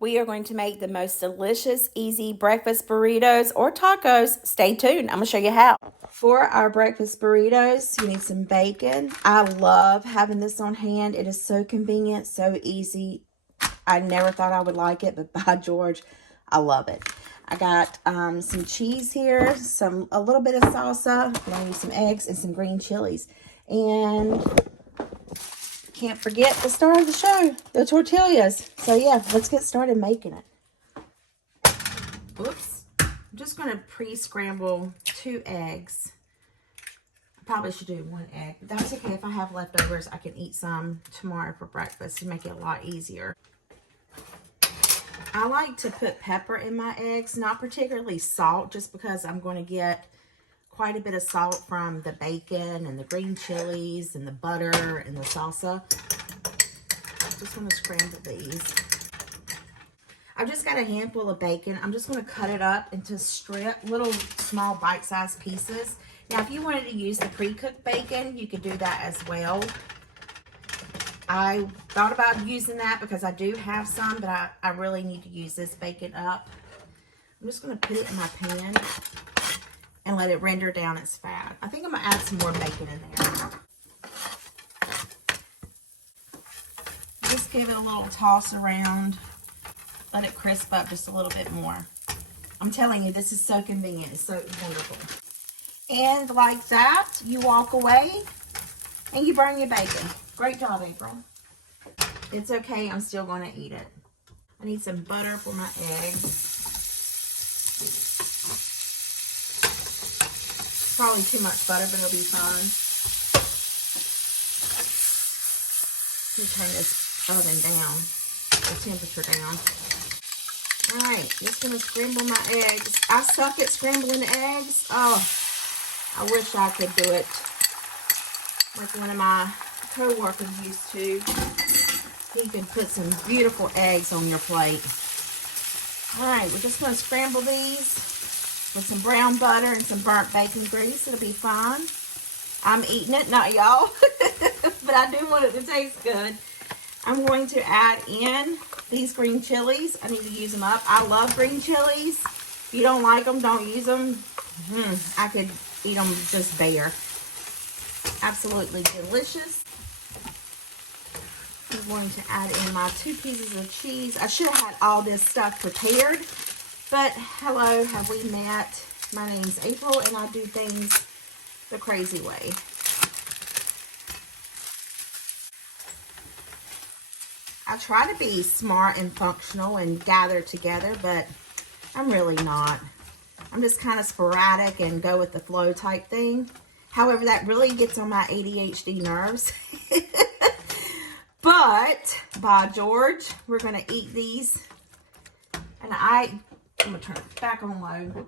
We are going to make the most delicious, easy breakfast burritos or tacos. Stay tuned. I'm going to show you how. For our breakfast burritos, you need some bacon. I love having this on hand. It is so convenient, so easy. I never thought I would like it, but by George, I love it. I got some cheese here, a little bit of salsa. I'm going to use some eggs and some green chilies. And can't forget the star of the show, the tortillas. So yeah, let's get started making it. Oops. I'm just going to pre-scramble 2 eggs. I probably should do 1 egg, but that's okay. If I have leftovers, I can eat some tomorrow for breakfast to make it a lot easier. I like to put pepper in my eggs, not particularly salt, just because I'm going to get quite a bit of salt from the bacon and the green chilies and the butter and the salsa. Just going to scramble these. I've just got a handful of bacon. I'm just going to cut it up into little small bite-sized pieces. Now, if you wanted to use the pre-cooked bacon, you could do that as well. I thought about using that because I do have some, but I really need to use this bacon up. I'm just going to put it in my pan and let it render down its fat. I think I'm going to add some more bacon in there. Just give it a little toss around. Let it crisp up just a little bit more. I'm telling you, this is so convenient. It's so wonderful. And like that, you walk away and you burn your bacon. Great job, April. It's okay. I'm still going to eat it. I need some butter for my eggs. Probably too much butter, but it'll be fine. Let me turn this oven down, the temperature down. All right, just gonna scramble my eggs. I suck at scrambling eggs. Oh, I wish I could do it like one of my co-workers used to. He could put some beautiful eggs on your plate. All right, we're just gonna scramble these with some brown butter and some burnt bacon grease. It'll be fine. I'm eating it, not y'all, but I do want it to taste good. I'm going to add in these green chilies. I need to use them up. I love green chilies. If you don't like them, don't use them. I could eat them just bare. Absolutely delicious. I'm going to add in my 2 pieces of cheese. I should have had all this stuff prepared. But hello, have we met? My name's April and I do things the crazy way. I try to be smart and functional and gather together, but I'm really not. I'm just kind of sporadic and go with the flow type thing. However, that really gets on my ADHD nerves. But by George, we're going to eat these. And I'm going to turn it back on low.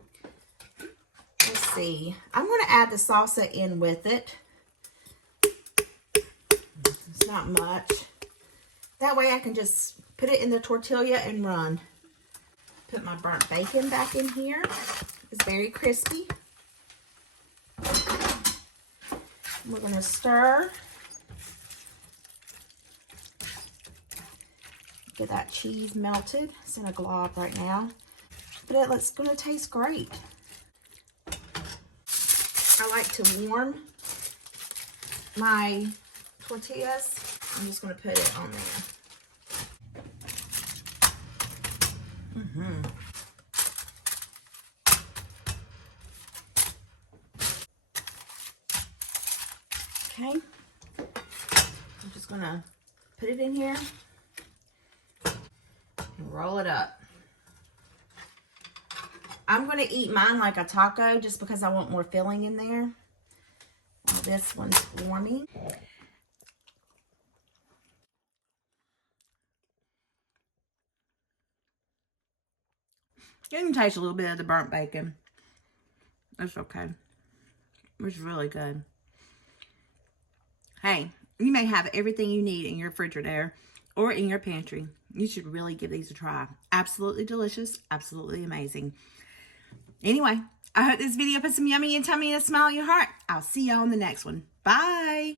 Let's see. I'm going to add the salsa in with it. It's not much. That way I can just put it in the tortilla and run. Put my burnt bacon back in here. It's very crispy. We're going to stir. Get that cheese melted. It's in a glob right now. But it's going to taste great. I like to warm my tortillas. I'm just going to put it on there. Okay. I'm just going to put it in here and roll it up. I'm going to eat mine like a taco just because I want more filling in there. While this one's warming. You can taste a little bit of the burnt bacon. That's okay. It's really good. Hey, you may have everything you need in your refrigerator or in your pantry. You should really give these a try. Absolutely delicious. Absolutely amazing. Anyway, I hope this video put some yummy and tummy and a smile in your heart. I'll see y'all on the next one. Bye.